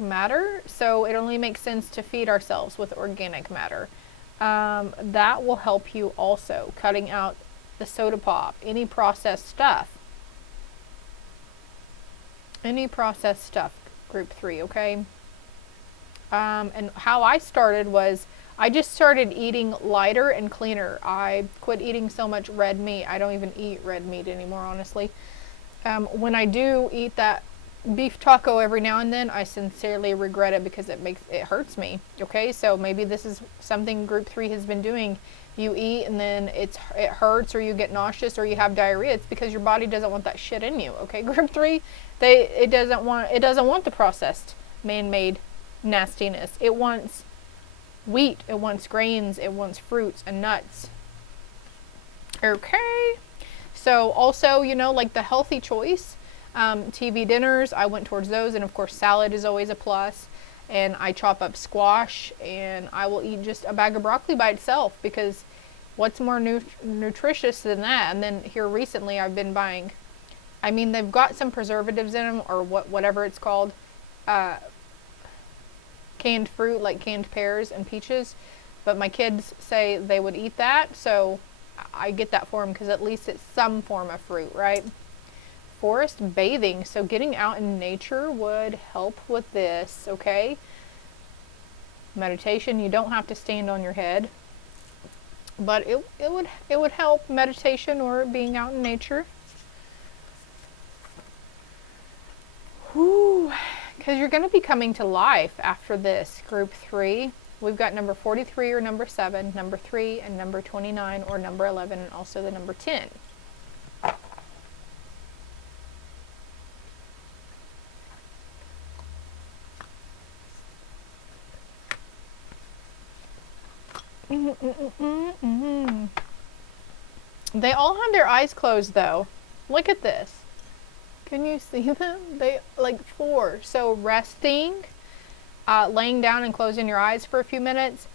matter, so it only makes sense to feed ourselves with organic matter. That will help you also. Cutting out the soda pop, any processed stuff, group 3, okay? And how I started was, I just started eating lighter and cleaner. I quit eating so much red meat. I don't even eat red meat anymore, honestly. When I do eat that beef taco every now and then, I sincerely regret it because it hurts me. Okay, so maybe this is something group 3 has been doing. You eat and then it hurts, or you get nauseous, or you have diarrhea. It's because your body doesn't want that shit in you. Okay, group 3, it doesn't want the processed, man-made nastiness. It wants wheat, it wants grains, it wants fruits and nuts. Okay, so also, you know, like the healthy choice, TV dinners, I went towards those, and of course salad is always a plus. And I chop up squash, and I will eat just a bag of broccoli by itself, because what's more nutritious than that? And then here recently I've been buying, I mean, they've got some preservatives in them, or whatever it's called, canned fruit, like canned pears and peaches, but my kids say they would eat that, so I get that for them because at least it's some form of fruit, right? Forest bathing, so getting out in nature would help with this, okay? Meditation, you don't have to stand on your head, but it would help, meditation or being out in nature. Whew, because you're going to be coming to life after this, group 3. We've got number 43 or number 7, number 3, and number 29 or number 11, and also the number 10. They all have their eyes closed though. Look at this. Can you see them? They like 4. So resting, laying down and closing your eyes for a few minutes,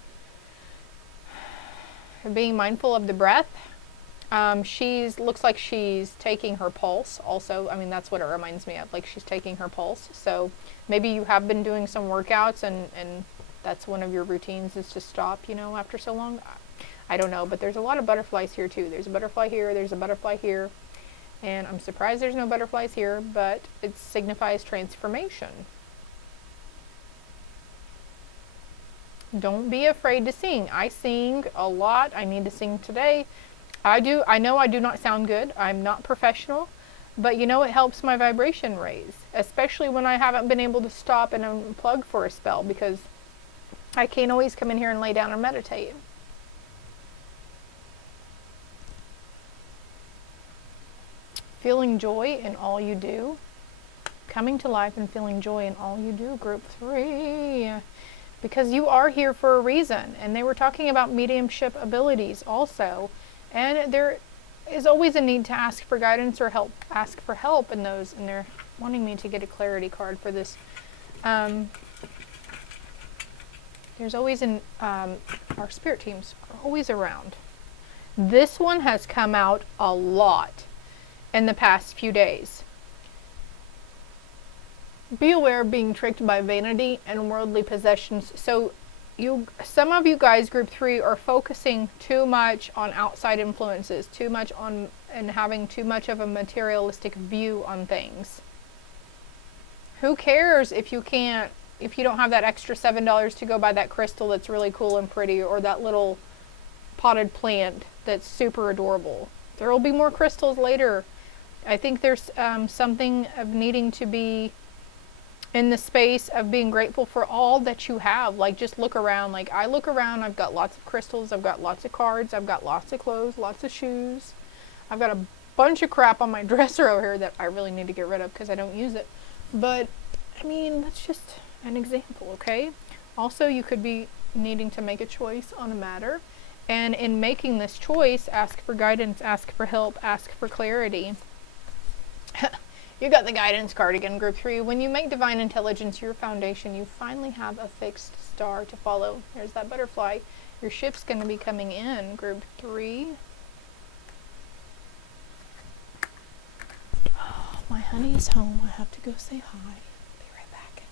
being mindful of the breath. Looks like she's taking her pulse also. I mean, that's what it reminds me of, like she's taking her pulse. So maybe you have been doing some workouts and that's one of your routines, is to stop, you know, after so long. I don't know, but there's a lot of butterflies here too. There's a butterfly here, there's a butterfly here, and I'm surprised there's no butterflies here, but it signifies transformation. Don't be afraid to sing. I sing a lot. I need to sing today. I know I do not sound good. I'm not professional, but you know, it helps my vibration raise, especially when I haven't been able to stop and unplug for a spell, because I can't always come in here and lay down and meditate. Feeling joy in all you do. Coming to life and feeling joy in all you do, group 3. Because you are here for a reason. And they were talking about mediumship abilities also. And there is always a need to ask for guidance or help, ask for help in those. And they're wanting me to get a clarity card for this. There's always our spirit teams are always around. This one has come out a lot in the past few days. Be aware of being tricked by vanity and worldly possessions. So some of you guys, group 3, are focusing too much on outside influences, too much on, and having too much of a materialistic view on things. Who cares if you don't have that extra $7 to go buy that crystal that's really cool and pretty, or that little potted plant that's super adorable? There will be more crystals later. I think there's something of needing to be in the space of being grateful for all that you have. Like, just look around. Like, I look around, I've got lots of crystals, I've got lots of cards, I've got lots of clothes, lots of shoes. I've got a bunch of crap on my dresser over here that I really need to get rid of because I don't use it. But, I mean, that's just an example, okay? Also, you could be needing to make a choice on a matter. And in making this choice, ask for guidance, ask for help, ask for clarity. You got the guidance card again, group 3. When you make divine intelligence your foundation, you finally have a fixed star to follow. There's that butterfly. Your ship's going to be coming in, group 3. Oh, my honey's home. I have to go say hi. Be right back.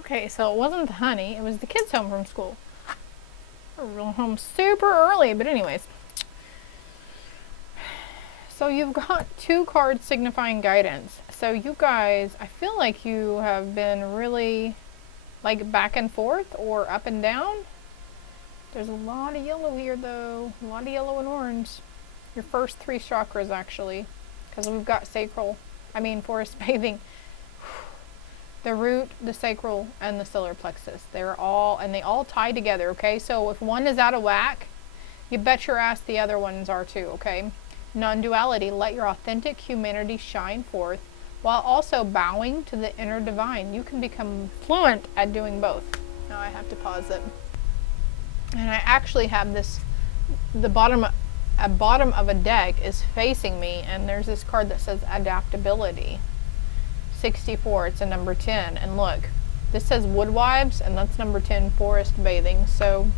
Okay, so it wasn't the honey. It was the kids home from school. We're home super early, but anyways. So you've got 2 cards signifying guidance. So you guys, I feel like you have been really like back and forth or up and down. There's a lot of yellow here though. A lot of yellow and orange. Your first 3 chakras actually. Because we've got forest bathing. The root, the sacral, and the solar plexus. They all tie together, okay? So if one is out of whack, you bet your ass the other ones are too, okay? Non-duality, let your authentic humanity shine forth while also bowing to the inner divine. You can become fluent at doing both. Now I have to pause it. And I actually have this, the bottom of a deck is facing me, and there's this card that says adaptability. 64, it's a number 10. And look, this says woodwives, and that's number 10, forest bathing. So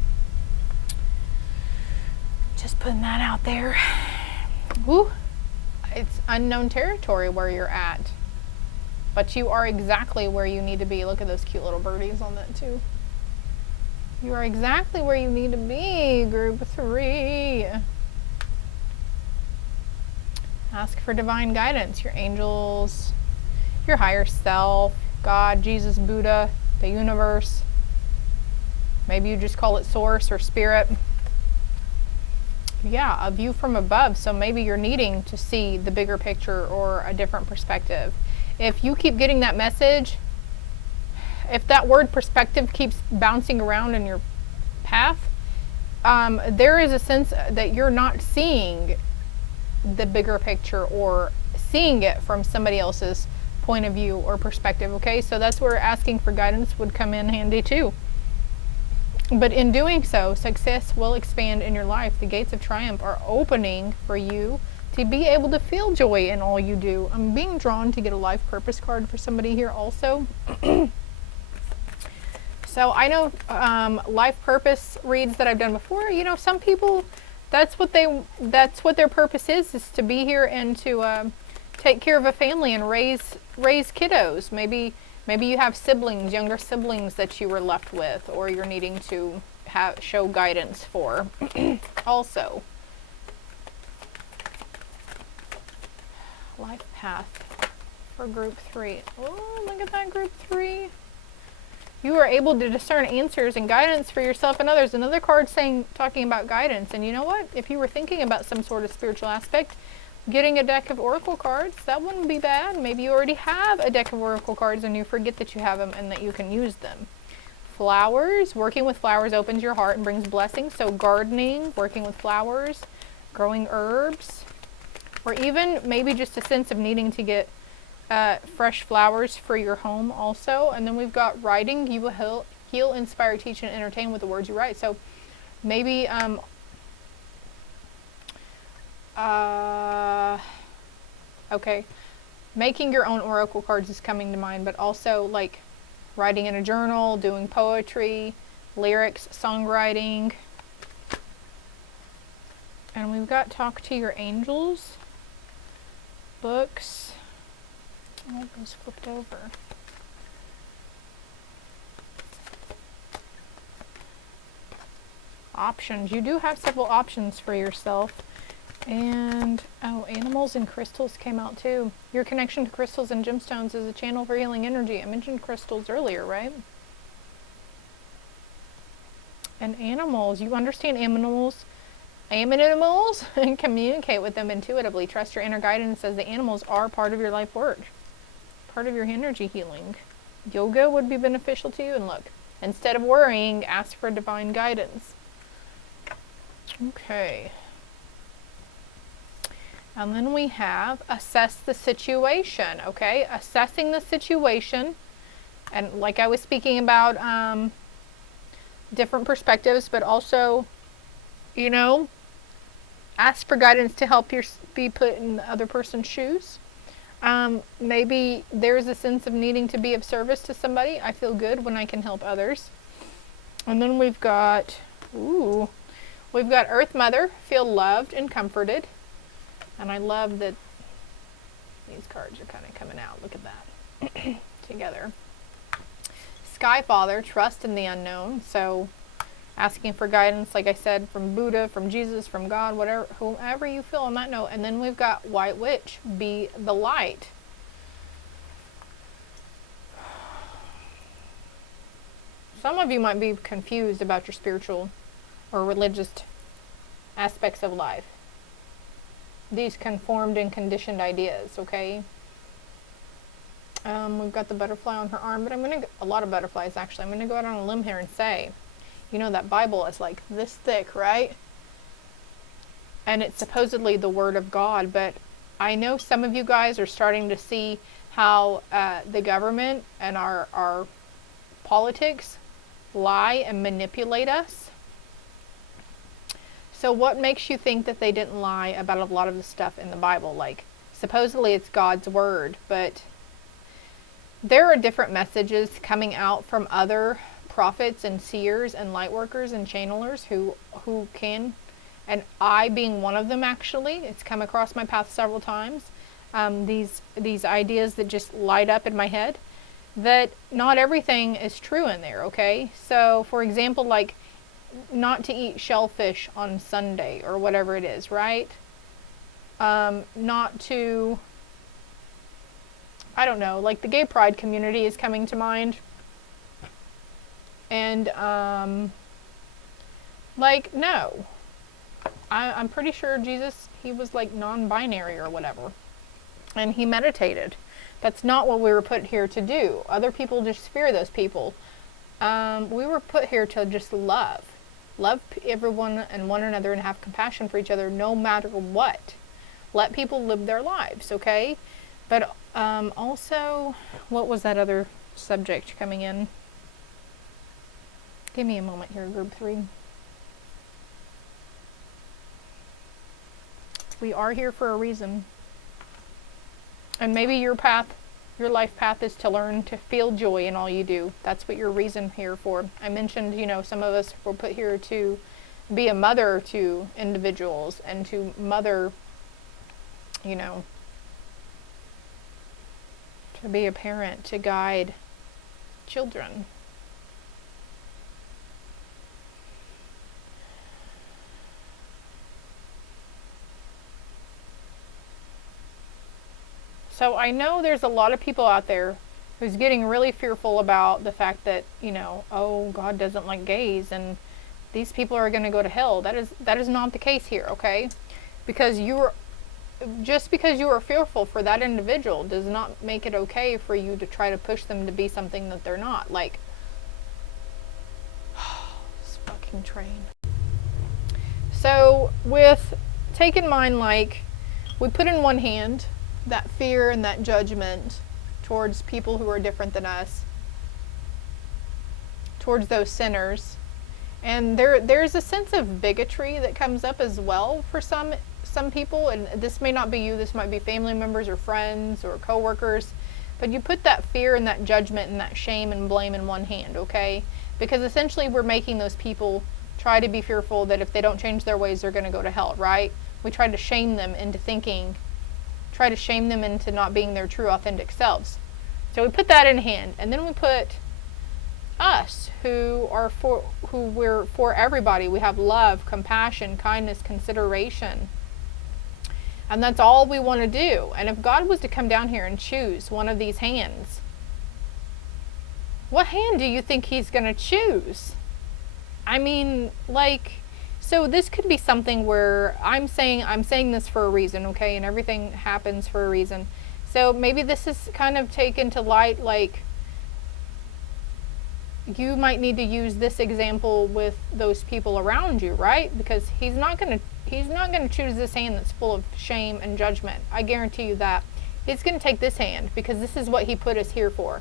just putting that out there. Woo. It's unknown territory where you're at, but you are exactly where you need to be. Look at those cute little birdies on that too. You are exactly where you need to be, group 3. Ask for divine guidance, your angels, your higher self, God, Jesus, Buddha, the universe. Maybe you just call it source or spirit. Yeah, a view from above. So maybe you're needing to see the bigger picture or a different perspective. If you keep getting that message, if that word perspective keeps bouncing around in your path, there is a sense that you're not seeing the bigger picture or seeing it from somebody else's point of view or perspective, okay? So that's where asking for guidance would come in handy too. But in doing so, success will expand in your life. The gates of triumph are opening for you to be able to feel joy in all you do. I'm being drawn to get a life purpose card for somebody here also. So I know life purpose reads that I've done before, you know, some people, that's what their purpose is to be here and to take care of a family and raise kiddos. Maybe you have siblings, younger siblings that you were left with, or you're needing to show guidance for. Also, life path for group 3. Oh, look at that, group 3. You are able to discern answers and guidance for yourself and others. Another card talking about guidance. And you know what? If you were thinking about some sort of spiritual aspect, getting a deck of oracle cards, that wouldn't be bad. Maybe you already have a deck of oracle cards and you forget that you have them and that you can use them. Flowers, working with flowers opens your heart and brings blessings. So gardening, working with flowers, growing herbs, or even maybe just a sense of needing to get fresh flowers for your home also. And then we've got writing. You will heal, inspire, teach, and entertain with the words you write. So maybe okay, making your own oracle cards is coming to mind, but also like writing in a journal, doing poetry, lyrics, songwriting. And we've got talk to your angels, books. Oh, those flipped over. Options. You do have several options for yourself. And, oh, animals and crystals came out too. Your connection to crystals and gemstones is a channel for healing energy. I mentioned crystals earlier, right? And animals. You understand animals and communicate with them intuitively. Trust your inner guidance as the animals are part of your life work. Part of your energy healing. Yoga would be beneficial to you. And look, instead of worrying, ask for divine guidance. Okay. And then we have assess the situation, okay? Assessing the situation. And like I was speaking about different perspectives, but also, you know, ask for guidance to help you be put in the other person's shoes. Maybe there's a sense of needing to be of service to somebody. I feel good when I can help others. And then we've got Earth Mother, feel loved and comforted. And I love that these cards are kind of coming out. Look at that together. Sky Father, trust in the unknown. So asking for guidance, like I said, from Buddha, from Jesus, from God, whatever, whomever you feel on that note. And then we've got White Witch, be the light. Some of you might be confused about your spiritual or religious aspects of life. These conformed and conditioned ideas, okay? We've got the butterfly on her arm, but a lot of butterflies actually. I'm going to go out on a limb here and say, you know, that Bible is like this thick, right? And it's supposedly the Word of God, but I know some of you guys are starting to see how the government and our politics lie and manipulate us. So what makes you think that they didn't lie about a lot of the stuff in the Bible? Like, supposedly it's God's Word, but there are different messages coming out from other prophets and seers and light workers and channelers who can, and I being one of them actually, it's come across my path several times, these ideas that just light up in my head, that not everything is true in there, okay? So, for example, like, not to eat shellfish on Sunday or whatever it is, right? Not to, I don't know, like the gay pride community is coming to mind. And, like, no. I'm pretty sure Jesus, he was like non-binary or whatever. And he meditated. That's not what we were put here to do. Other people just fear those people. We were put here to just love. Love everyone and one another and have compassion for each other no matter what. Let people live their lives, okay? But also, what was that other subject coming in? Give me a moment here, group 3. We are here for a reason. And maybe your life path is to learn to feel joy in all you do. That's what your reason here for. I mentioned, you know, some of us were put here to be a mother to individuals and to mother, you know, to be a parent, to guide children. So I know there's a lot of people out there who's getting really fearful about the fact that, you know, oh, God doesn't like gays and these people are going to go to hell. That is not the case here, okay? Because just because you are fearful for that individual does not make it okay for you to try to push them to be something that they're not. Like, this fucking train. So take in mind, like, we put in one hand that fear and that judgment towards people who are different than us, towards those sinners. And there's a sense of bigotry that comes up as well for some people, and this may not be you, this might be family members or friends or coworkers, but you put that fear and that judgment and that shame and blame in one hand, okay? Because essentially we're making those people try to be fearful that if they don't change their ways, they're going to go to hell, right? We try to shame them into not being their true authentic selves. So we put that in hand, and then we put us we're for everybody. We have love, compassion, kindness, consideration. And that's all we want to do. And if God was to come down here and choose one of these hands, what hand do you think he's going to choose? I mean, like, so this could be something where I'm saying this for a reason, okay? And everything happens for a reason. So maybe this is kind of taken to light, like, you might need to use this example with those people around you, right? Because he's not going to choose this hand that's full of shame and judgment. I guarantee you that. He's going to take this hand because this is what he put us here for.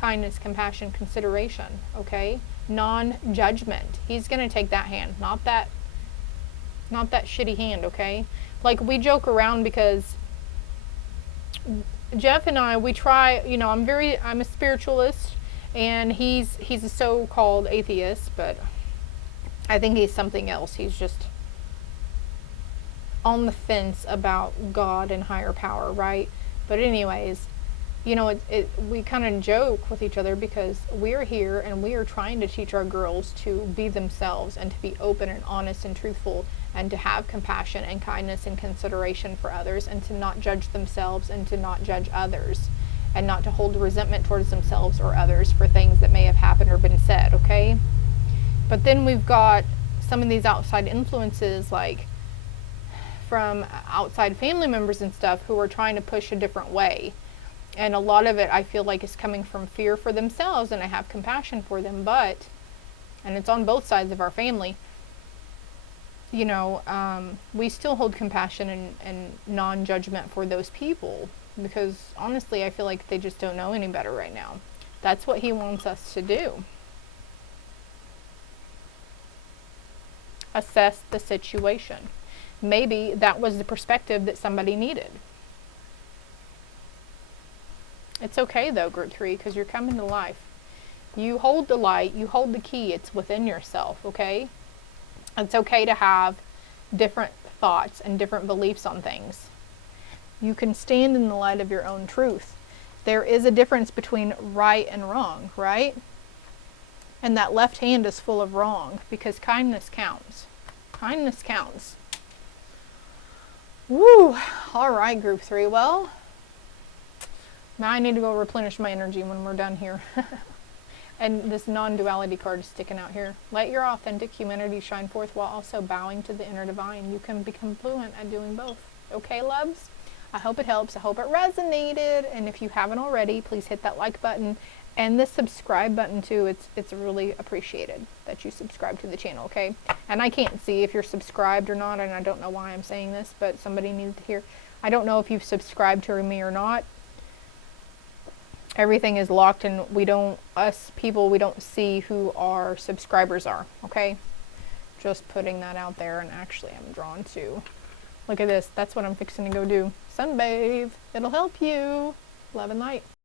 Kindness, compassion, consideration, okay? non-judgment. He's going to take that hand, not that shitty hand, okay? Like, we joke around because Jeff and I, we try, you know, I'm a spiritualist, and he's a so-called atheist, but I think he's something else. He's just on the fence about God and higher power, right? But anyways, you know, we kind of joke with each other because we're here and we are trying to teach our girls to be themselves and to be open and honest and truthful and to have compassion and kindness and consideration for others and to not judge themselves and to not judge others and not to hold resentment towards themselves or others for things that may have happened or been said, okay? But then we've got some of these outside influences, like from outside family members and stuff, who are trying to push a different way. And a lot of it, I feel like, is coming from fear for themselves, and I have compassion for them, but, and it's on both sides of our family, you know, we still hold compassion and non-judgment for those people, because honestly, I feel like they just don't know any better right now. That's what he wants us to do. Assess the situation. Maybe that was the perspective that somebody needed. It's okay though, group 3, because you're coming to life. You hold the light, you hold the key, it's within yourself, okay? It's okay to have different thoughts and different beliefs on things. You can stand in the light of your own truth. There is a difference between right and wrong, right? And that left hand is full of wrong, because kindness counts. Kindness counts. Woo! Alright, group 3, well, now I need to go replenish my energy when we're done here. And this non-duality card is sticking out here. Let your authentic humanity shine forth while also bowing to the inner divine. You can become fluent at doing both. Okay, loves? I hope it helps. I hope it resonated. And if you haven't already, please hit that like button and the subscribe button too. It's really appreciated that you subscribe to the channel, okay? And I can't see if you're subscribed or not, and I don't know why I'm saying this, but somebody needs to hear. I don't know if you've subscribed to me or not. Everything is locked, and we don't see who our subscribers are, okay? Just putting that out there. And actually I'm drawn to, look at this, that's what I'm fixing to go do. Sunbathe. It'll help you. Love and light.